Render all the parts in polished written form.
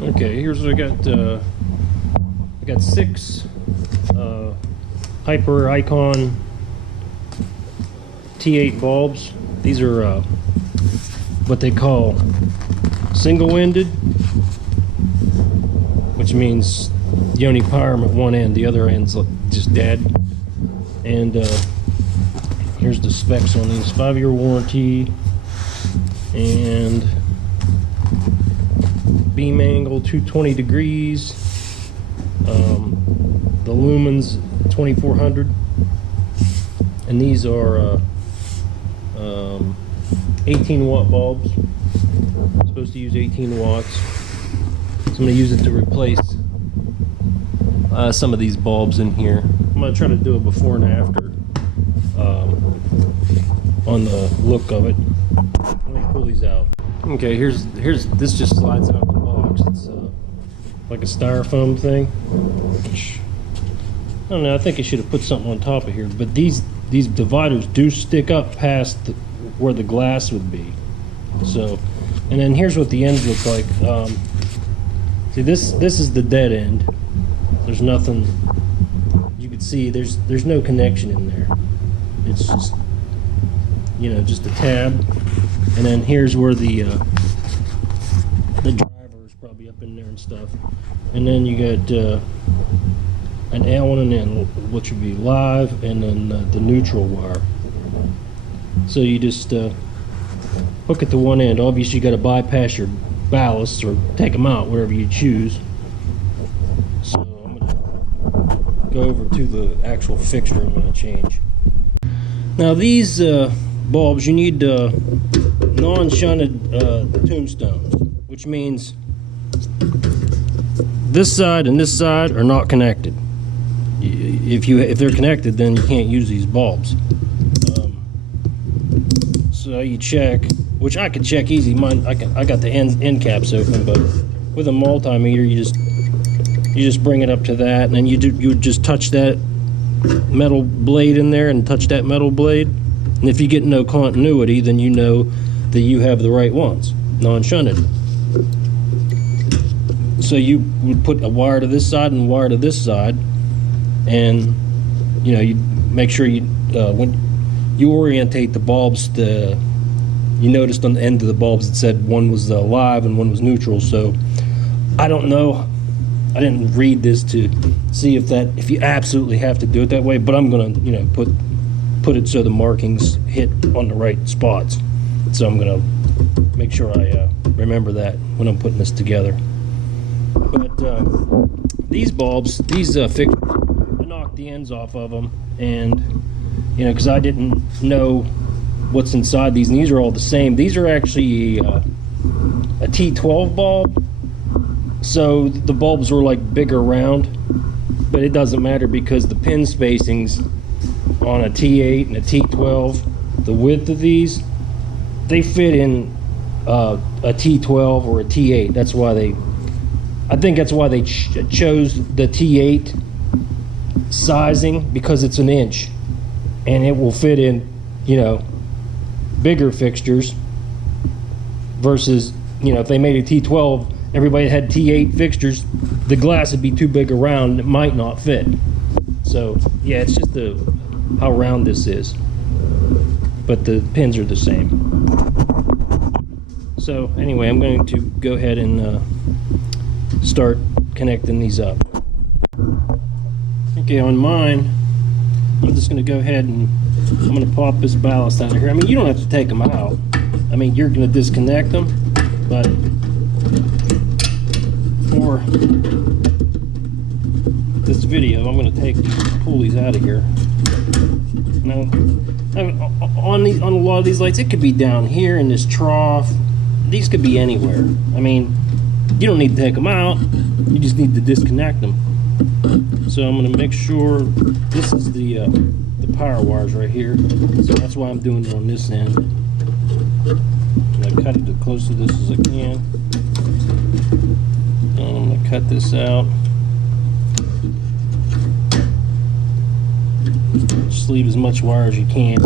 Okay, here's what I got. I got 6 Hyperikon T8 bulbs. These are what they call single-ended, which means you only power them at one end, the other end's just dead. And here's the specs on these: 5-year warranty, and beam angle 220 degrees, the lumens 2400, and these are 18 watt bulbs. I'm supposed to use 18 watts, so I'm going to use it to replace some of these bulbs in here. I'm going to try to do a before and after on the look of it. Let me pull these out. Okay, here's this just slides out of the box. It's like a styrofoam thing. I don't know, I think I should have put something on top of here, but these dividers do stick up past where the glass would be. So, and then here's what the ends look like. See, this is the dead end. There's nothing, you can see there's no connection in there. It's just, you know, just a tab. And then here's where the driver is probably up in there and stuff. And then you got an L and an N, which would be live, and then the neutral wire. So you just hook at the one end. Obviously you got to bypass your ballasts or take them out, whatever you choose. So I'm going to go over to the actual fixture I'm going to change. Now these bulbs, you need non-shunted tombstones, which means this side and this side are not connected. If they're connected, then you can't use these bulbs. So you check, which I could check easy. Mine, I got the end caps open, but with a multimeter, you just bring it up to that, and then you just touch that metal blade in there and touch that metal blade. And if you get no continuity, then you know that you have the right ones, non-shunted. So you would put a wire to this side and a wire to this side, and you know, you make sure you when you orientate the bulbs, you noticed on the end of the bulbs it said one was live and one was neutral. So I don't know, I didn't read this to see if you absolutely have to do it that way, but I'm gonna, you know, put it so the markings hit on the right spots. So I'm gonna make sure I remember that when I'm putting this together. But these bulbs, these fixtures, I knocked the ends off of them, and you know, because I didn't know what's inside these, and these are all the same. These are actually a T12 bulb, so the bulbs were like bigger round, but it doesn't matter because the pin spacings on a T8 and a T12, the width of these, they fit in a T12 or a T8. That's why I think that's why they chose the T8 sizing, because it's an inch and it will fit in, you know, bigger fixtures versus, you know, if they made a T12, everybody had T8 fixtures, the glass would be too big around, it might not fit. So yeah, it's just how round this is, but the pins are the same. So anyway, I'm going to go ahead and start connecting these up. Okay, on mine, I'm just going to go ahead and I'm going to pop this ballast out of here. I mean, you don't have to take them out. I mean, you're going to disconnect them, but for this video, I'm going to pull these out of here. Now, on a lot of these lights, it could be down here in this trough. These could be anywhere. I mean, you don't need to take them out. You just need to disconnect them. So I'm going to make sure this is the power wires right here. So that's why I'm doing it on this end. And I cut it as close to this as I can. And I'm going to cut this out. Just leave as much wire as you can.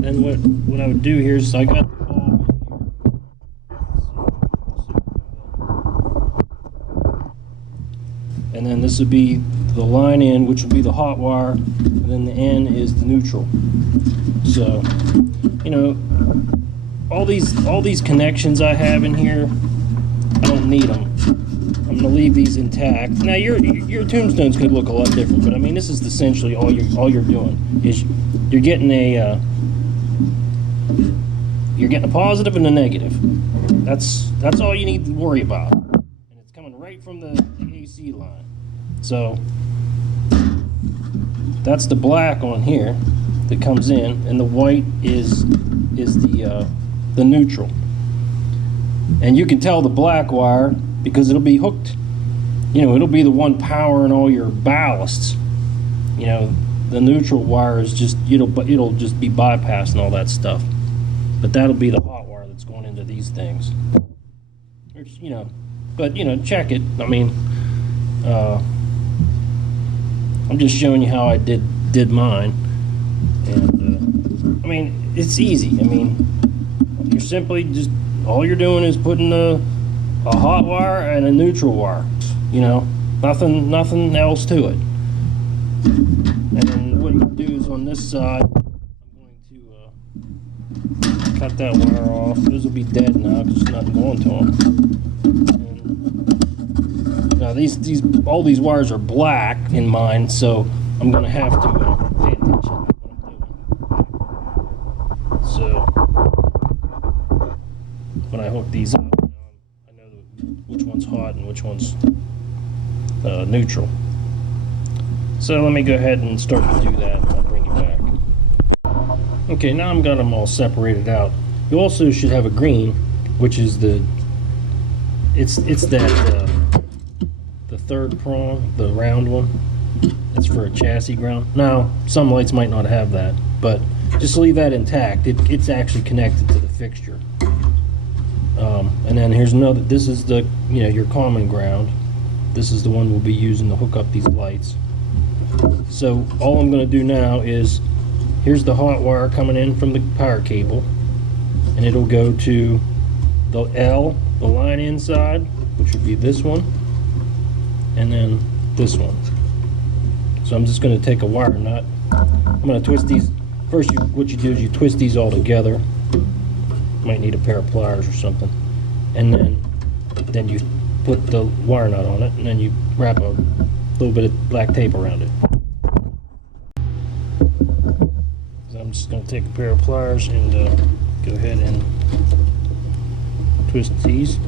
Then what I would do here is I got the bulb and then this would be the line in, which would be the hot wire, and then the N is the neutral. So, you know, all these connections I have in here, I don't need them. I'm gonna leave these intact. Now your tombstones could look a lot different, but I mean, this is essentially all you're doing is you're getting a positive and a negative. That's all you need to worry about, and it's coming right from the AC line. So that's the black on here that comes in, and the white is the neutral. And you can tell the black wire because it'll be hooked. You know, it'll be the one powering all your ballasts. You know, the neutral wire is just it'll just be bypassing all that stuff. But that'll be the hot wire that's going into these things. Which, you know, but you know, check it. I mean, I'm just showing you how I did mine, and I mean, it's easy. I mean, you're simply just all you're doing is putting a hot wire and a neutral wire. You know, nothing else to it. And then what you do is on this side, I'm going to cut that wire off. Those will be dead now because there's nothing going to them. And now all these wires are black in mine, so I'm going to have to pay attention to what I'm doing. So when I hook these up, I know which one's hot and which one's neutral. So let me go ahead and start to do that, and I'll bring you back. Okay, now I've got them all separated out. You also should have a green, which is the third prong, the round one. It's for a chassis ground. Now, some lights might not have that, but just leave that intact. It's actually connected to the fixture. And then here's another. This is the your common ground. This is the one we'll be using to hook up these lights. So all I'm going to do now is, here's the hot wire coming in from the power cable, and it'll go to the L, the line inside, which would be this one, and then this one. So I'm just going to take a wire nut. I'm going to twist these. First, what you do is you twist these all together. Might need a pair of pliers or something, and then you put the wire nut on it, and then you wrap a little bit of black tape around it. So I'm just going to take a pair of pliers and go ahead and twist these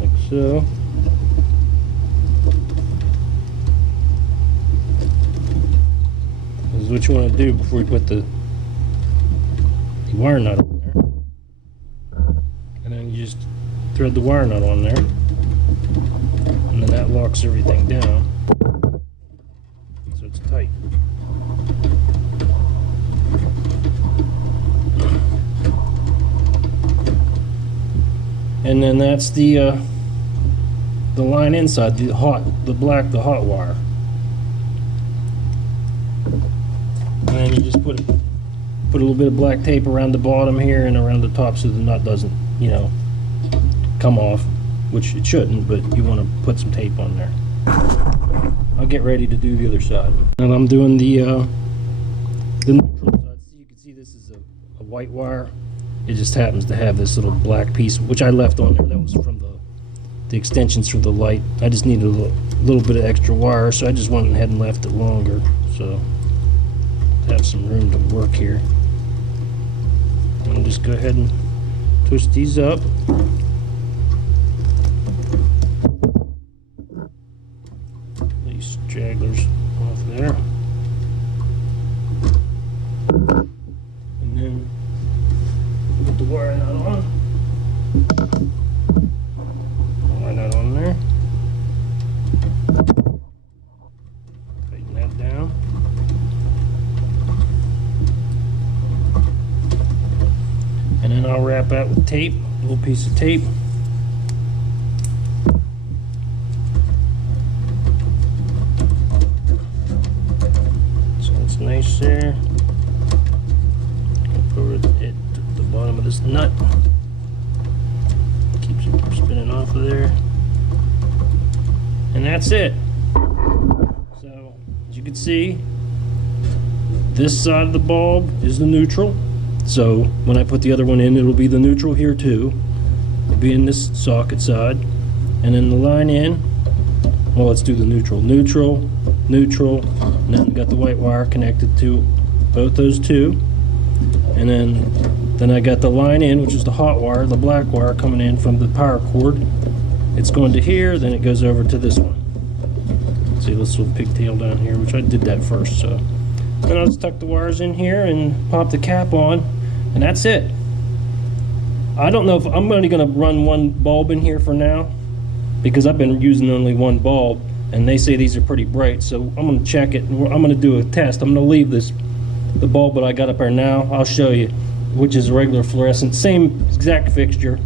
like so. This is what you want to do before you put the wire nut on there. And then you just thread the wire nut on there, and then that locks everything down so it's tight. And then that's the line inside, the hot wire. And then you just put a little bit of black tape around the bottom here and around the top so the nut doesn't, come off, which it shouldn't, but you want to put some tape on there. I'll get ready to do the other side. And I'm doing the neutral side. So you can see this is a white wire. It just happens to have this little black piece, which I left on there. That was from the extensions for the light. I just needed a little bit of extra wire, so I just went ahead and left it longer, so have some room to work here. And just go ahead and twist these up. These stragglers off there. And then put the wire nut on. Wire nut on there. Tighten that down. And then I'll wrap that with tape, a little piece of tape. So it's nice there. Put it at the bottom of this nut. Keeps it from spinning off of there. And that's it. can see, this side of the bulb is the neutral. So when I put the other one in, it'll be the neutral here too. It'll be in this socket side. And then the line in, well, let's do the neutral. Neutral, neutral, and then we got the white wire connected to both those two. And then I got the line in, which is the hot wire, the black wire coming in from the power cord. It's going to here, then it goes over to this one. See this little pigtail down here, which I did that first. So then I'll just tuck the wires in here and pop the cap on, and that's it. I don't know if I'm only going to run one bulb in here for now, because I've been using only one bulb, and they say these are pretty bright. So I'm going to check it. I'm going to do a test. I'm going to leave the bulb that I got up there now. I'll show you, which is a regular fluorescent, same exact fixture.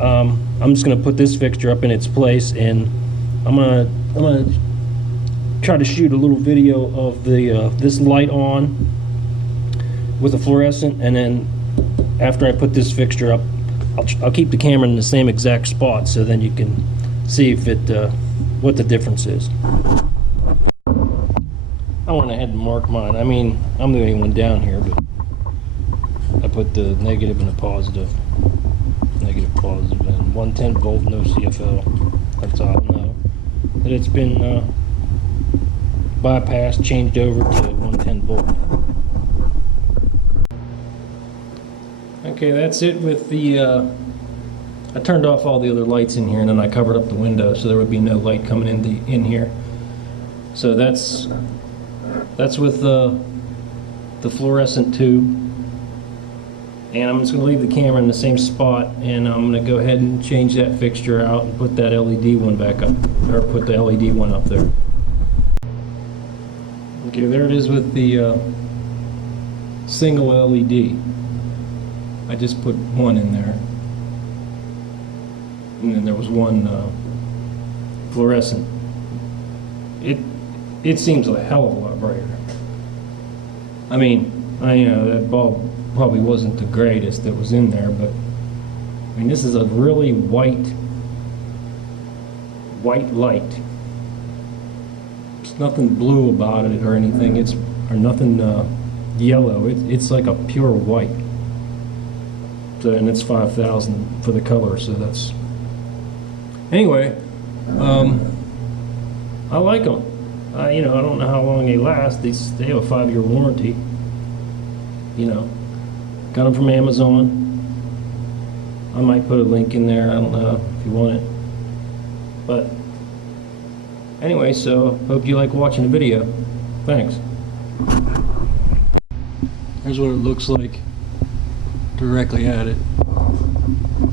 I'm just going to put this fixture up in its place, and I'm gonna try to shoot a little video of the this light on with a fluorescent, and then after I put this fixture up, I'll keep the camera in the same exact spot, so then you can see if it what the difference is. I went ahead and marked mine. I mean, I'm the only one down here, but I put the negative and the positive. Negative, positive, and 110 volt, no CFL. That's all I know. That it's been bypassed, changed over to 110 volt. Okay, that's it with the I turned off all the other lights in here, and then I covered up the window so there would be no light coming in here. So that's with the fluorescent tube. And I'm just going to leave the camera in the same spot, and I'm going to go ahead and change that fixture out and put that LED one back up, or put the LED one up there. Okay, there it is with the single LED. I just put one in there, and then there was one fluorescent. It seems a hell of a lot brighter. I mean, you know, that bulb probably wasn't the greatest that was in there, but I mean, this is a really white light. There's nothing blue about it or anything. Or nothing yellow. It's like a pure white. So, and it's 5,000 for the color. So that's anyway. I like them. You know, I don't know how long they last. They have a 5-year warranty. You know. Got them from Amazon. I might put a link in there. I don't know if you want it. But anyway, so hope you like watching the video. Thanks. Here's what it looks like directly at it.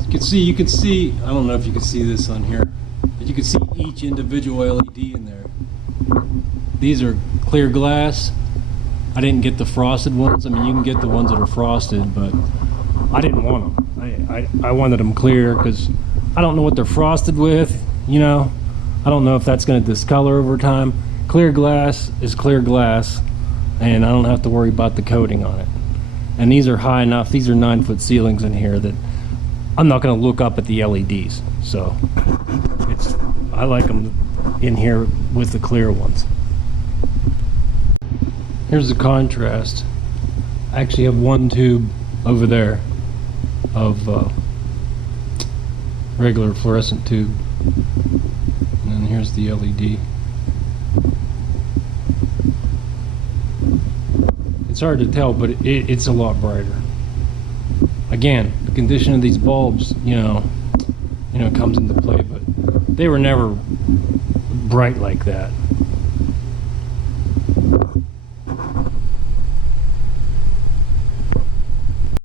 You can see, I don't know if you can see this on here, but you can see each individual LED in there. These are clear glass. I didn't get the frosted ones. I mean, you can get the ones that are frosted, but I didn't want them. I wanted them clear because I don't know what they're frosted with, you know. I don't know if that's going to discolor over time. Clear glass is clear glass, and I don't have to worry about the coating on it. And these are high enough. These are 9-foot ceilings in here that I'm not going to look up at the LEDs. So I like them in here with the clear ones. Here's the contrast. I actually have one tube over there of regular fluorescent tube, and then here's the LED. It's hard to tell, but it's a lot brighter. Again, the condition of these bulbs, you know, comes into play, but they were never bright like that.